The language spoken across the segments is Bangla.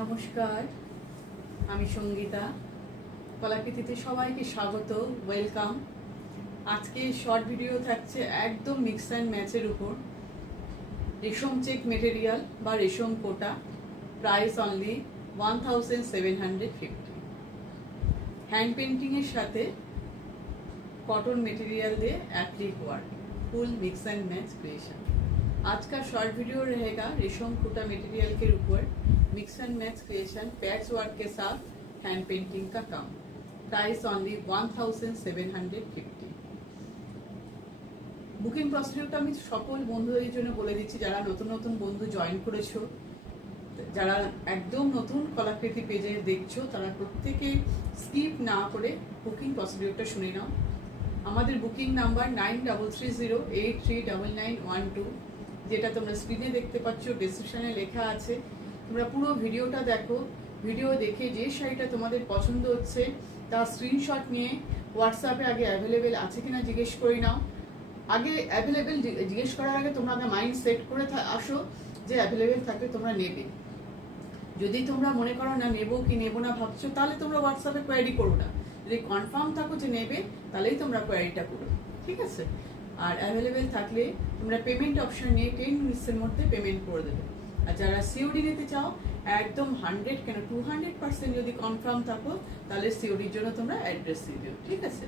নমস্কার, আমি সঙ্গীতা। কলাকৃতিতে সবাইকে স্বাগত, ওয়েলকাম। আজকে শর্ট ভিডিও থাকছে একদম মিক্স অ্যান্ড ম্যাচের উপর। রেশম চেক মেটেরিয়াল বা রেশম কোটা, প্রাইস অনলি 1750। হ্যান্ড পেন্টিংয়ের সাথে cotton material they acrylic work, full mix and match creation. आज का शॉर्ट वीडियो रहेगा रेशम कोटा मटेरियल के ऊपर mix and match creation patch work के साथ हैंड पेंटिंग का काम। Price only 1750। বুকিং প্রসিডিউরটা আমি সকল বন্ধুদের জন্য বলে দিচ্ছি, যারা নতুন নতুন বন্ধু জয়েন করেছো, যারা একদম নতুন কলাকৃতি পেজে দেখছো, তারা প্রত্যেকে স্কিপ না করে বুকিং প্রসিডিউরটা শুনে নাও। আমাদের বুকিং নাম্বার 9308399912, যেটা তোমরা স্ক্রিনে দেখতে পাচ্ছ, ডেসক্রিপশনে লেখা আছে। তোমরা পুরো ভিডিওটা দেখো, ভিডিও দেখে যে শাড়িটা তোমাদের পছন্দ হচ্ছে তার স্ক্রিনশট নিয়ে হোয়াটসঅ্যাপে আগে অ্যাভেলেবেল আছে কিনা জিজ্ঞেস করে নাও। আগে অ্যাভেলেবেল জিজ্ঞেস করার আগে তোমরা আগে মাইন্ড সেট করে আসো যে অ্যাভেলেবেল থাকলে তোমরা নেবে। যদি তোমরা মনে করো না নেবো কি নেবো না ভাবছো, তাহলে তোমরা হোয়াটসঅ্যাপে কোয়ারি করো না। যদি কনফার্ম থাকো যে নেবে, তাহলেই তোমরা কোয়ারিটা করো, ঠিক আছে? আর অ্যাভেলেবেল থাকলে তোমরা পেমেন্ট অপশন নিয়ে 10 মিনিটসের মধ্যে পেমেন্ট করে দেবে। আর যারা সিওডি নিতে চাও, একদম 100 কেন 200% যদি কনফার্ম থাকো, তাহলে সিওডির জন্য তোমরা অ্যাড্রেস দিয়ে দিও, ঠিক আছে?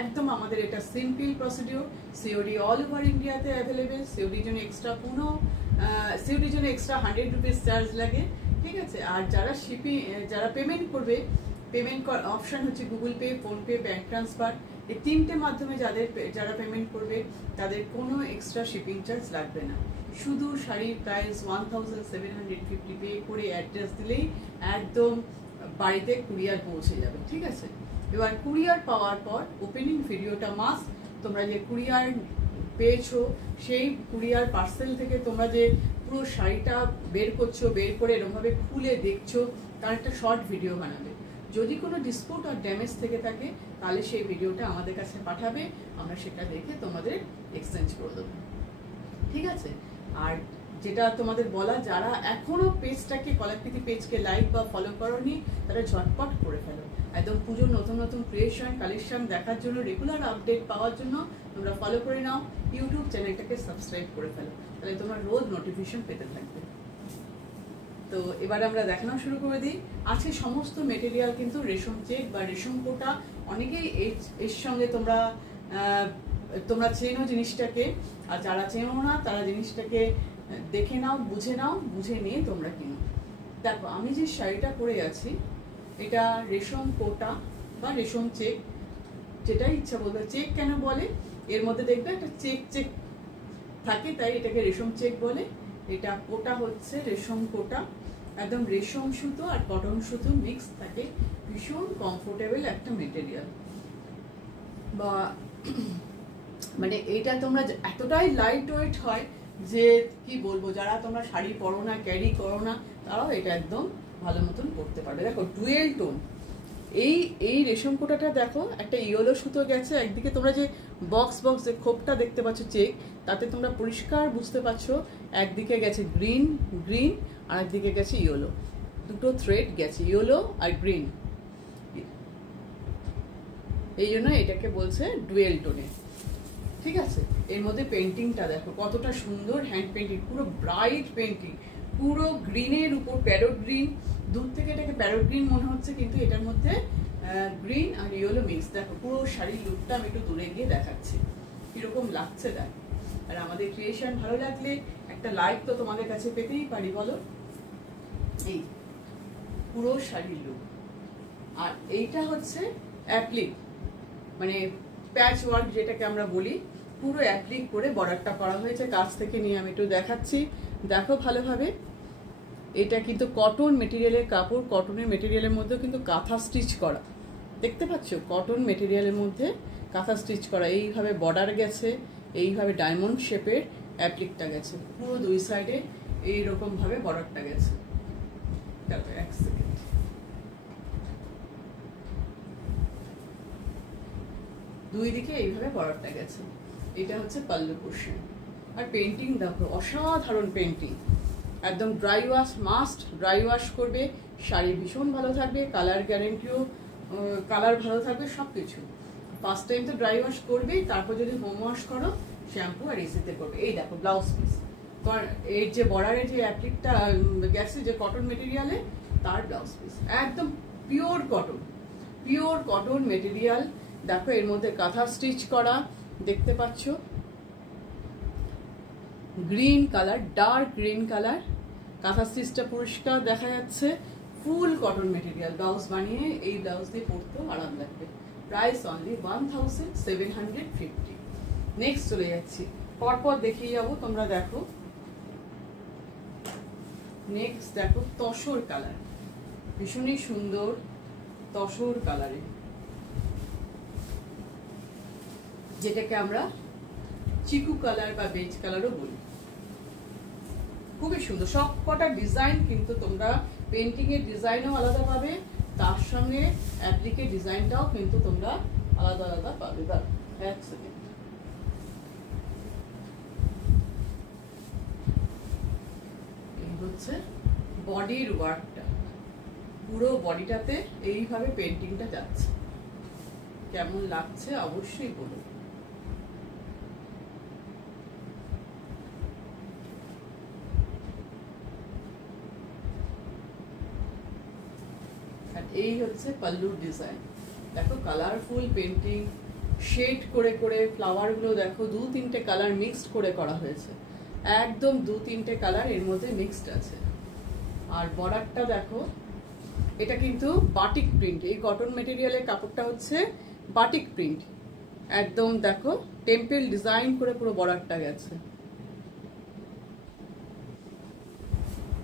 একদম আমাদের এটা simple procedure. COD all over ইন্ডিয়াতে অ্যাভেলেবেল। সিওডির জন্য এক্সট্রা সিওডির জন্য এক্সট্রা 100 রুপিস চার্জ লাগে, ঠিক আছে? আর যারা যারা পেমেন্ট করবে, পেমেন্ট অপশন হচ্ছে Google pay, PhonePe, bank transfer. এই তিনটে মাধ্যমে যারা পেমেন্ট করবে তাদের কোনো এক্সট্রা শিপিং চার্জ লাগবে না। শুধু শাড়ির প্রাইস 1750 পে করে অ্যাড্রেস দিলেই একদম বাড়িতে কুরিয়ার পৌঁছে যাবে, ঠিক আছে? এবার কুরিয়ার পাওয়ার পর ওপেনিং ভিডিওটা মাস্ট। তোমরা যে কুরিয়ার পেয়েছো, সেই কুরিয়ার পার্সেল থেকে তোমরা যে পুরো শাড়িটা বের করছো, বের করে এরকমভাবে খুলে দেখছো, তার একটা শর্ট ভিডিও বানাবে। যদি কোনো ডিসপুট আর ড্যামেজ থেকে থাকে, তাহলে সেই ভিডিওটা আমাদের কাছে পাঠাবে, আমরা সেটা দেখে তোমাদের এক্সচেঞ্জ করে দেবো, ঠিক আছে? আর যেটা তোমাদের বলা, যারা এখনো পেজটাকে, কলাকৃতি পেজকে লাইক বা ফলো করোনি, তারা ঝটপট করে ফেলো। একদম পুজোর নতুন নতুন ক্রিয়েশন কালেকশন দেখার জন্য, রেগুলার আপডেট পাওয়ার জন্য তোমরা ফলো করে নাও। ইউটিউব চ্যানেলটাকে সাবস্ক্রাইব করে ফেলো, তাহলে তোমরা রোজ নোটিফিকেশন পেতে থাকবে। তো এবার আমরা দেখানো শুরু করে দিই। আজকে সমস্ত মেটেরিয়াল কিন্তু রেশম চেক বা রেশম কোটা। অনেকেই এর সঙ্গে তোমরা চেনো জিনিসটাকে, আর যারা চেনো না তারা জিনিসটাকে দেখে নাও, বুঝে নিয়ে তোমরা কিনো। দেখো, আমি যে শাড়িটা পরে আছি, এটা রেশম কোটা বা রেশম চেক, যেটা ইচ্ছা বলবে। চেক কেন বলে? এর মধ্যে দেখবে একটা চেক থাকে, তাই এটাকে রেশম চেক বলে। এটা কোটা হচ্ছে রেশম কোটা, একদম রেশম সুতো আর কটন সুতো মিক্স থাকে। ভীষণ কমফোর্টেবল একটা মেটেরিয়াল, বা মানে এইটা তোমরা এতটাই লাইট ওয়েট হয় যে কি বলবো, যারা তোমরা শাড়ি পরো না, ক্যারি করো না, তারাও এটা একদম ভালো মতন পরতে পারবে। দেখো, ডুয়েল টোন এই রেশম কোটাটা দেখো, একটা ইয়েলো সুতো গেছে একদিকে। তোমরা যে বক্স যে খোপটা দেখতে পাচ্ছ চেক, তাতে তোমরা পরিষ্কার বুঝতে পারছো একদিকে গেছে গ্রিন আর একদিকে গেছে ইয়েলো। দুটো থ্রেড গেছে, ইয়েলো আর গ্রিন। এই জন্য এটাকে বলছে ডুয়েল টোনে, ঠিক আছে? এর মধ্যে পেন্টিংটা দেখো কতটা সুন্দর, হ্যান্ড পেন্টিং, পুরো ব্রাইট পেন্টিং, পুরো গ্রিনের উপর প্যারট গ্রিন। দূর থেকে এটাকে প্যারট গ্রিন মনে হচ্ছে, কিন্তু এটার মধ্যে গ্রিন আর ইয়েলো মিক্স। দেখো পুরো শাড়ির লুকটা আমি একটু দূরে গিয়ে দেখাচ্ছি কিরকম লাগছে। দেখ, আর আমাদের ক্রিয়েশন ভালো লাগলে একটা লাইক তো তোমাদের কাছে পেতেই পারি, বলো? এই পুরো শাড়ির লুক। আর এইটা হচ্ছে অ্যাপ্লিক, মানে প্যাচ ওয়ার্ক যেটাকে আমরা বলি, পুরো অ্যাপ্লিক করে বর্ডারটা করা হয়েছে। কাছ থেকে নিয়ে আমি একটু দেখাচ্ছি, দেখো ভালোভাবে। এটা কিন্তু কটন মেটেরিয়ালের কাপড়, কটনের মেটেরিয়ালের মধ্যেও কিন্তু কাঁথা স্টিচ করা, দেখতে পাচ্ছ? কটন মেটেরিয়ালের মধ্যে কাঁথা স্টিচ করা। এইভাবে বর্ডার গেছে, এইভাবে ডায়মন্ড শেপের অ্যাপ্লিকটা গেছে, পুরো দুই সাইডে এইরকম ভাবে বর্ডারটা গেছে। এক সেকেন্ড, দুই দিকে এইভাবে বর্ডারটা গেছে। এটা হচ্ছে পাল্লু পোর্শন। আর পেন্টিং দেখো, অসাধারণ পেন্টিং, একদম dry wash must, dry wash করবে, শাড়ি ভীষণ ভালো থাকবে, কালার গ্যারেন্টিও, কালার ভালো থাকবে, সব কিছু। ফার্স্ট টাইম তো ড্রাই ওয়াশ করবেই, তারপর যদি হোম ওয়াশ করো শ্যাম্পু আর এসিতে করবে। এই দেখো ব্লাউজ পিস, এর যে বর্ডারের যে অ্যাপ্লিকটা গেছে যে কটন মেটেরিয়ালে, তার ব্লাউজ পিস একদম pure cotton, pure cotton material. দেখো এর মধ্যে কাঁথা স্টিচ করা, দেখতে পাচ্ছ green colour, dark green colour, কাঁথা স্টিচটা পরিষ্কার দেখা যাচ্ছে। ফুল কটন মেটেরিয়াল, ব্লাউজ বানিয়ে এই ব্লাউজ দিয়ে পরতেও আরাম লাগবে। Price only 1750। নেক্সট চলে যাচ্ছি, পরপর দেখিয়ে যাবো, তোমরা দেখো। নেক্সট দেখো তসর কালার, ভীষণই সুন্দর তসর কালারে, যেটাকে আমরা চিকু কালার বা বেজ কালারও বলি। খুবই সুন্দর, সব কটা ডিজাইন কিন্তু তোমরা পেন্টিং এর ডিজাইনও আলাদা পাবে, তার সঙ্গে অ্যাপ্লিকের ডিজাইনটাও কিন্তু তোমরা আলাদা আলাদা পাবে। এক সেকেন্ড, এই হচ্ছে বডির ওয়ার্কটা, পুরো বডিটাতে এইভাবে পেন্টিংটা যাচ্ছে। কেমন লাগছে অবশ্যই বলো। এই হচ্ছে পাল্লুর ডিজাইন, দেখো কালারফুল পেন্টিং, শেড করে করে ফ্লাওয়ার গুলো দেখো, 2-3টে কালার মিক্সড করে করা হয়েছে, একদম 2-3টে কালার এর মধ্যে মিক্সড আছে। আর বর্ডারটা দেখো, এটা কিন্তু বাটিক প্রিন্ট, এই কটন মেটেরিয়ালের কাপড়টা হচ্ছে বাটিক প্রিন্ট, একদম দেখো টেম্পল ডিজাইন করে পুরো বর্ডারটা গেছে।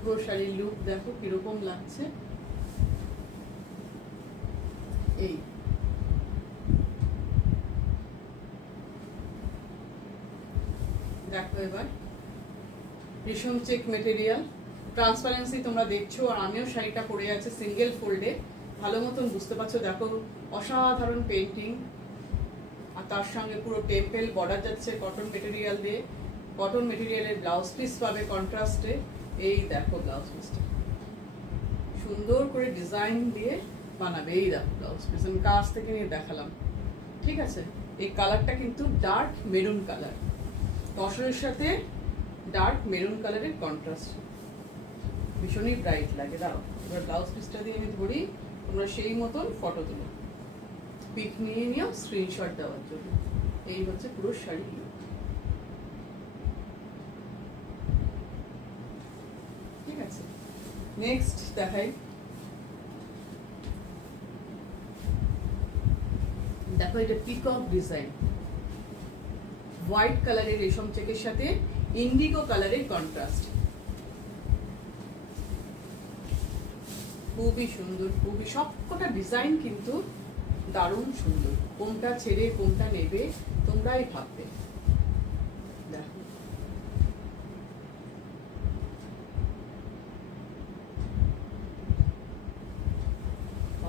পুরো শাড়ির লুক দেখো কিরকম লাগছে। এই দেখো এবার রেশম চেক মেটেরিয়াল, ট্রান্সপারেন্সি তোমরা দেখছো, আর আমিও শাড়িটা পরে আছে সিঙ্গেল ফোল্ডে, ভালো মতন বুঝতে পারছো। দেখো অসাধারণ পেন্টিং, আর তার সঙ্গে পুরো টেম্পল বর্ডার যাচ্ছে কটন মেটেরিয়াল দিয়ে। কটন মেটেরিয়ালের ব্লাউজ পিস পাবে কন্ট্রাস্টে। এই দেখো ব্লাউজ পিসটা সুন্দর করে ডিজাইন দিয়ে বানাবে। এই দেখো ব্লাউজ পিস, আমি কাছ থেকে নিয়ে দেখালাম, ঠিক আছে। এই কালারটা কিন্তু ডার্ক মেরুন কালার, তসরের সাথে ডার্ক মেরুন কালারের কন্ট্রাস্ট, ভীষণই ব্রাইট লাগে। দাও এবার ব্লাউজ পিসটা দিয়ে আমি ধরি, তোমরা সেই মতন ফটো তুলো, পিক নিয়ে নিও স্ক্রিনশট দেওয়ার জন্য। এই হচ্ছে পুরো শাড়ি। ঠিক আছে, নেক্সট দেখাই। দেখো এটা পিকক ডিজাইন, হোয়াইট কালারের রেশম চেকের সাথে ইন্ডিগো কালারের কন্ট্রাস্ট, খুবই সুন্দর, খুবই সবকটা ডিজাইন কিন্তু দারুণ সুন্দর। কোনটা ছেড়ে কোনটা নেবে তোমরাই ভাববে। দেখো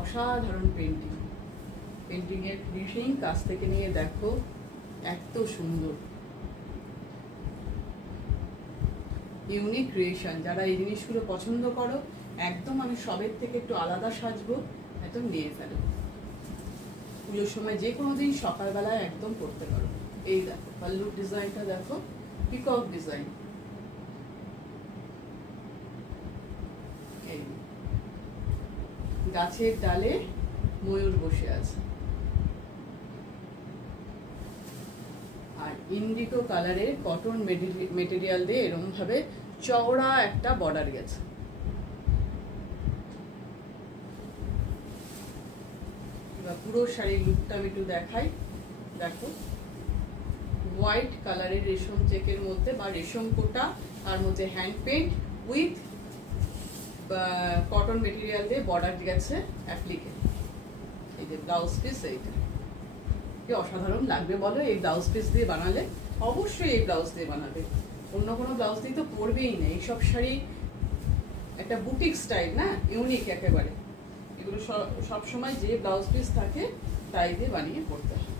অসাধারণ পেন্টিং, পেন্টিং এর ফিনিশিং কাছ থেকে নিয়ে দেখো, এত সুন্দর ইউনিক ক্রিয়েশন। যারা এই জিনিসগুলো পছন্দ করো, একদম আমি সবের থেকে একটু আলাদা সাজবো, একদম নিয়ে ফেলো। পুজোর সময় যে কোনো দিন সকালবেলায় একদম করতে পারো। এই দেখো পাল্লুর ডিজাইনটা দেখো, পিকক ডিজাইন। এই গাছের ডালে ময়ূর বসে আছে, আর ইন্ডিগো কালারের কটন মেটেরিয়াল দিয়ে এরকম ভাবে চওড়া একটা বর্ডার গেছে। এবার পুরো শাড়ির লুকটা আমি একটু দেখাই। দেখো হোয়াইট কালারের রেশম চেকের মধ্যে বা রেশম কোটা, তার মধ্যে hand paint with cotton material দিয়ে বর্ডার গেছে অ্যাপ্লিকে। এই যে ব্লাউজ পিস, এইটা কি অসাধারণ লাগবে বলো এই ব্লাউজ পিস দিয়ে বানালে। অবশ্যই এই ব্লাউজ দিয়ে বানাবে, অন্য কোনো ব্লাউজ দিয়ে তো পরবেই না। এইসব শাড়ি একটা বুটিক স্টাইল না, ইউনিক একেবারে। এগুলো সব সময় যে ব্লাউজ পিস থাকে তাই দিয়ে বানিয়ে পরতে হয়।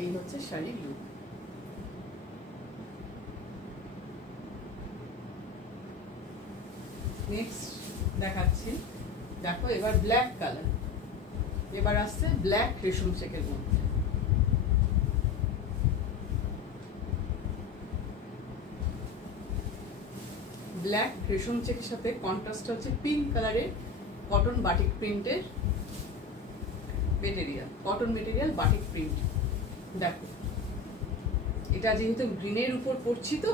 এই হচ্ছে শাড়ির লুক। নেক্সট দেখাচ্ছি, দেখো এবার ব্ল্যাক কালার, এবার আসছে ব্ল্যাক রেশম চেকের মধ্যে। ব্ল্যাক রেশম চেকের সাথে কন্ট্রাস্ট হচ্ছে পিঙ্ক কালারের কটন বাটিক প্রিন্টের material, cotton material batik print. দেখো এটা যেহেতু গ্রিনের উপর পড়ছি তো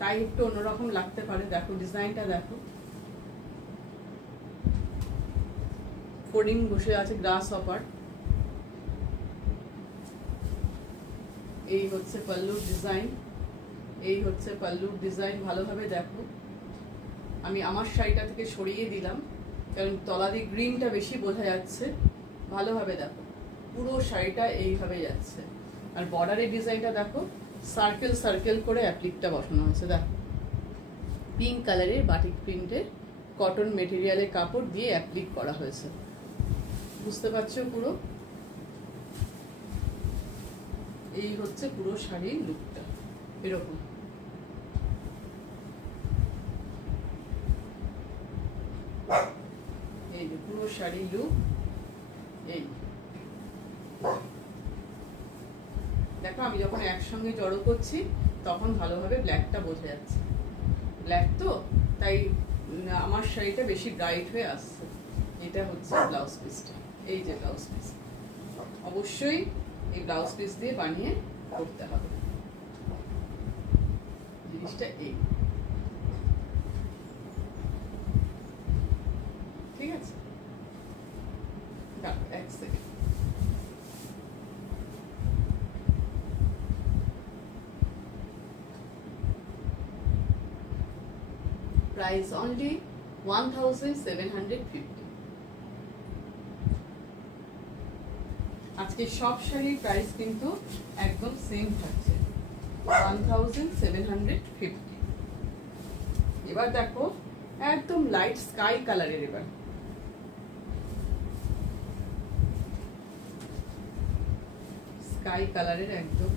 তাই একটু অন্যরকম লাগতে পারে। দেখো ডিজাইনটা দেখো, ফোল্ডিং বসে আছে গ্রাস হপার। এই হচ্ছে পাল্লুর ডিজাইন, এই হচ্ছে পাল্লুর ডিজাইন। ভালোভাবে দেখো, আমি আমার শাড়িটা থেকে সরিয়ে দিলাম কারণ তলাদি গ্রিনটা বেশি বোঝা যাচ্ছে। ভালোভাবে দেখো, পুরো শাড়িটা এইভাবে যাচ্ছে। আর বর্ডারের ডিজাইনটা দেখো, সার্কেল সার্কেল করে অ্যাপ্লিকটা বসানো হয়েছে। দেখো পিঙ্ক কালারের বাটিক প্রিন্টের কটন মেটেরিয়ালের কাপড় দিয়ে অ্যাপ্লিক করা হয়েছে, বুঝতে পারছো পুরো। এই হচ্ছে পুরো শাড়ির লুকটা এরকম। এই যে পুরো শাড়ির লুক। এই দেখো আমি যখন একসঙ্গে জড়ো করছি তখন ভালোভাবে ব্ল্যাকটা বোঝা যাচ্ছে। ব্ল্যাক তো তাই আমার শাড়িটা বেশি ব্রাইট হয়ে আসছে। এটা হচ্ছে ব্লাউজ পিসটা, এই যে ব্লাউজ পিস। অবশ্যই এই ব্লাউজ পিস দিয়ে বানিয়ে করতে হবে জিনিসটা। এই ঠিক আছে, এক সেকেন্ড। Price only 1750। আজকে সব শাড়ির প্রাইস কিন্তু একদম সেম থাকছে, 1750। এবার দেখো একদম লাইট স্কাই কালারের, এবার স্কাই কালারের একদম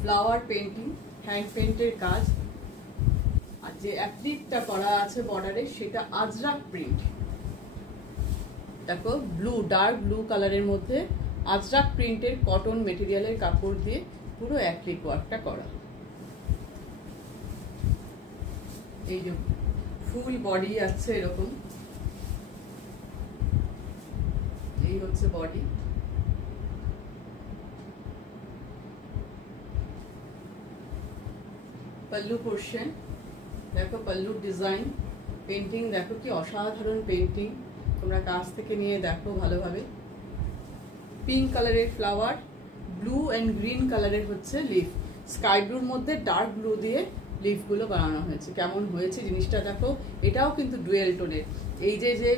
ফ্লাওয়ার পেন্টিং, হ্যান্ড পেন্টের কাজ। আর যে অ্যাপ্লিকটা করা আছে বর্ডারে সেটা আজরাক প্রিন্ট। দেখো ব্লু, ডার্ক ব্লু কালারের মধ্যে আজরাক প্রিন্টের কটন মেটেরিয়ালের কাপড় দিয়ে পুরো অ্যাপ্লিক ওয়ার্কটা করা। এই যে ফুল বডি আছে এরকম, এই হচ্ছে বডি। পাল্লু পোর্শন দেখো, পাল্লুর ডিজাইন, পেন্টিং দেখো কি অসাধারণ পেন্টিং। তোমরা কাছ থেকে নিয়ে দেখো ভালোভাবে। পিঙ্ক কালারের ফ্লাওয়ার, ব্লু অ্যান্ড গ্রিন কালারের হচ্ছে লিফ, স্কাই ব্লুর মধ্যে ডার্ক ব্লু দিয়ে লিফগুলো বানানো হয়েছে। কেমন হয়েছে জিনিসটা দেখো। এটাও কিন্তু ডুয়েল টোনের। এই যে যে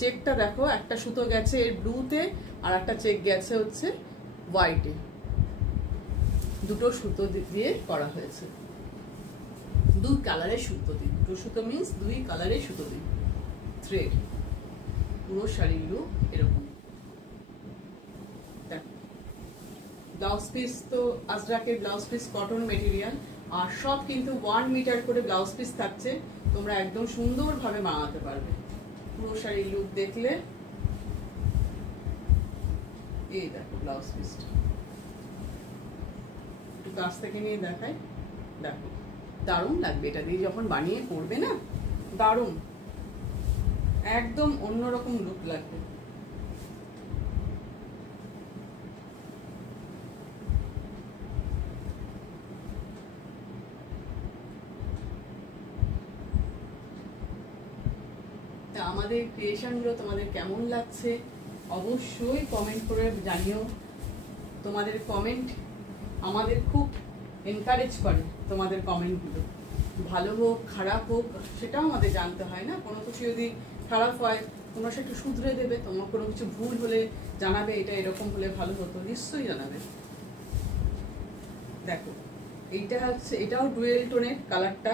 চেকটা দেখো, একটা সুতো গেছে এর ব্লুতে আর একটা চেক গেছে হচ্ছে হোয়াইটে, দুটো সুতো দিয়ে করা হয়েছে। দুই কালারের সুতো দিই, দুটো সুতো মিন্স দুই কালারের সুতো দিই, থ্রেড। পুরো শাড়ির লুক এরকম। ব্লাউজ পিস তো আজরাকের ব্লাউজ পিস কটন মেটেরিয়াল, আর সব কিন্তু 1 মিটার করে ব্লাউজ পিস থাকছে। তোমরা একদম সুন্দরভাবে বানাতে পারবে। পুরো শাড়ির লুক দেখলে এই দেখো ব্লাউজ পিসটা, একটু কাছ থেকে নিয়ে দেখাই। দেখো দারুণ লাগবে এটা দিয়ে যখন বানিয়ে পরবে না, দারুণ, একদম অন্যরকম লুক লাগবে। আমাদের ক্রিয়েশনগুলো তোমাদের কেমন লাগছে অবশ্যই কমেন্ট করে জানিও। তোমাদের কমেন্ট আমাদের খুব এনকারেজ করে। তোমাদের কমেন্টগুলো ভালো হোক খারাপ হোক সেটাও আমাদের জানতে হয় না। কোনো কিছু যদি খারাপ হয় তোমরা সেটা শুধরে দেবে, তোমার কোনো কিছু ভুল হলে জানাবে, এটা এরকম হলে ভালো হতো, নিশ্চয়ই জানাবে। দেখো এইটা হচ্ছে, এটাও ডুয়েল টোনের কালারটা,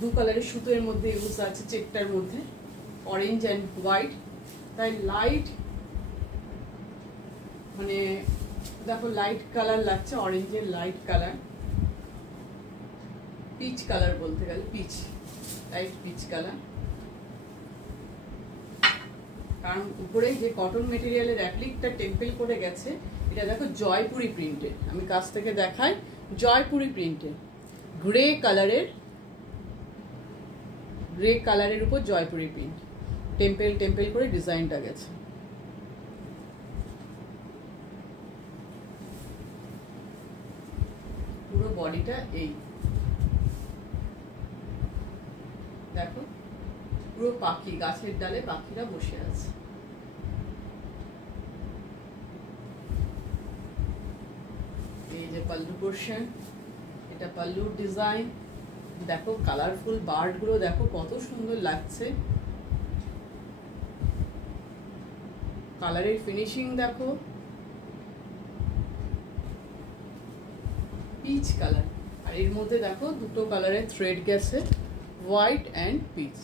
দু কালারের সুতোর মধ্যে ইউজ আছে চেকটার মধ্যে, অরেঞ্জ অ্যান্ড হোয়াইট। তাই লাইট মানে দেখো লাইট কালার লাগছে, অরেঞ্জের লাইট কালার, পিচ কালার বলতে গেলে পিচ, লাইট পিচ কালার। কারণ উপরে যে কটন মেটেরিয়ালের অ্যাপ্লিকটা টেম্পল করে গেছে, এটা দেখো জয়পুরি প্রিন্টেড। আমি কাছ থেকে দেখাই, জয়পুরি প্রিন্টেড গ্রে কালারের উপর জয়পুরি প্রিন্ট, টেম্পল করে ডিজাইনটা গেছে। পুরো বডিটা এই দেখো, পুরো পাখি, গাছের ডালে পাখিরা বসে আছে। এই যে পাল্লু পোর্শন, এটা পাল্লুর ডিজাইন। দেখো কালারফুল বার্ড গুলো দেখো কত সুন্দর লাগছে, কালারের ফিনিশিং দেখো, পিচ কালার। আর এর মধ্যে দেখো দুটো কালারের থ্রেড গেছে, হোয়াইট অ্যান্ড পিচ।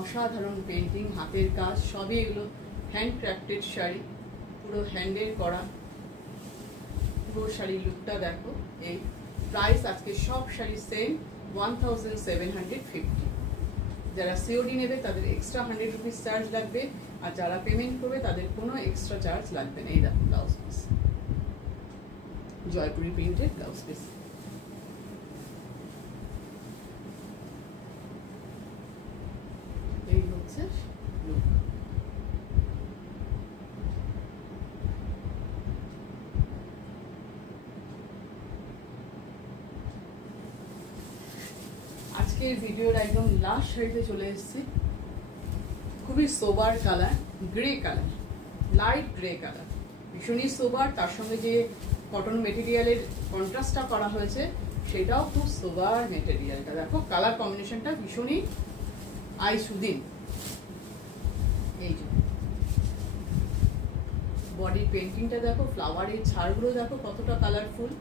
অসাধারণ পেন্টিং, হাতের কাজ, সবই এগুলো হ্যান্ড ক্রাফটেড শাড়ি, পুরো হ্যান্ডের করা। পুরো শাড়ির লুকটা দেখো। এই প্রাইস আজকে সব শাড়ি সেম 1750। যারা সিওডি নেবে তাদের এক্সট্রা 100 রুপিস চার্জ লাগবে, আর যারা পেমেন্ট করবে তাদের কোনো এক্সট্রা চার্জ লাগবে না। এই দেখো blouse piece, Jaipuri printed blouse piece. এই হচ্ছে লুক। আজকের ভিডিওর একদম লাস্ট শাড়িতে চলে এসেছি। খুবই sober colour, grey colour, light grey colour, ভীষণই সোবার। তার সঙ্গে যে কটন মেটেরিয়ালের কন্ট্রাস্টটা করা হয়েছে সেটাও খুব সোবার মেটেরিয়ালটা। দেখো কালার কম্বিনেশনটা ভীষণই আই সুদিন। এই যে বডির পেন্টিংটা দেখো, ফ্লাওয়ারের ছাড়গুলো দেখো কতটা কালারফুল।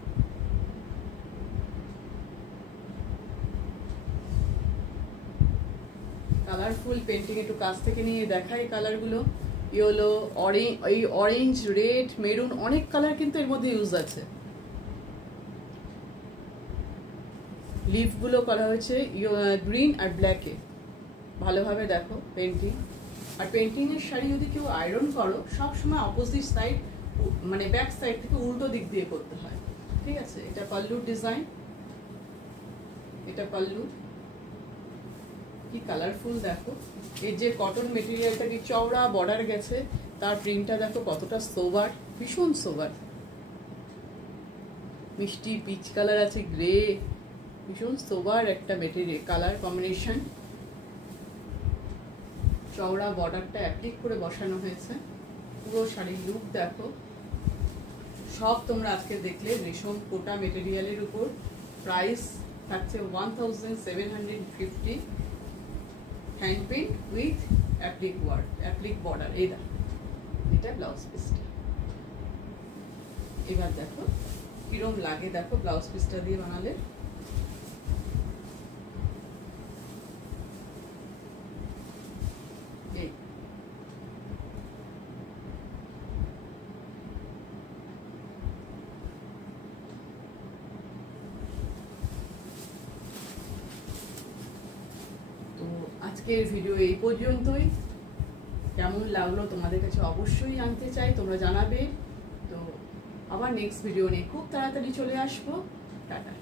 কালারফুল পেন্টিং একটু কাছ থেকে নিয়ে দেখাই কালারগুলো। ইয়েলো, অরেঞ্জ, রেড, মেরুন, অনেক কালার কিন্তু এর মধ্যে ইউজ আছে। লিফগুলো করা হয়েছে গ্রিন আর ব্ল্যাকে। ভালোভাবে দেখো পেন্টিং। আর পেন্টিং এর শাড়ি যদি কেউ আয়রন করো, সবসময় অপোজিট সাইড, মানে ব্যাক সাইড থেকে উল্টো দিক দিয়ে করতে হয়, ঠিক আছে। এটা পাল্লুর ডিজাইন, এটা পাল্লু, কি কালারফুল দেখো। এই যে কটন মেটেরিয়ালটা কি চওড়া বর্ডার গেছে, তার প্রিন্টটা দেখো কতটা সোবার, ভীষণ সোবার। মিষ্টি পিচ কালার আছে, গ্রে, ভীষণ সোবার একটা মেটেরিয়াল কালার কম্বিনেশন। চওড়া বর্ডারটা অ্যাপ্লিক করে বসানো হয়েছে। পুরো শাড়ির লুক দেখো। সব তোমরা আজকে দেখলে রেশম কোটা মেটেরিয়ালের উপর। প্রাইস থাকছে 1750। Hand paint with applique border. এই দেখো, এটা ব্লাউজ পিসটা। এবার দেখো কিরম লাগে, দেখো ব্লাউজ পিসটা দিয়ে বানালে। এই আজকের ভিডিও এই পর্যন্তই। কেমন লাগলো তোমাদের কাছে অবশ্যই জানতে চাই, তোমরা জানাবে। তো আবার নেক্সট ভিডিও নিয়ে খুব তাড়াতাড়ি চলে আসবো। টাটা।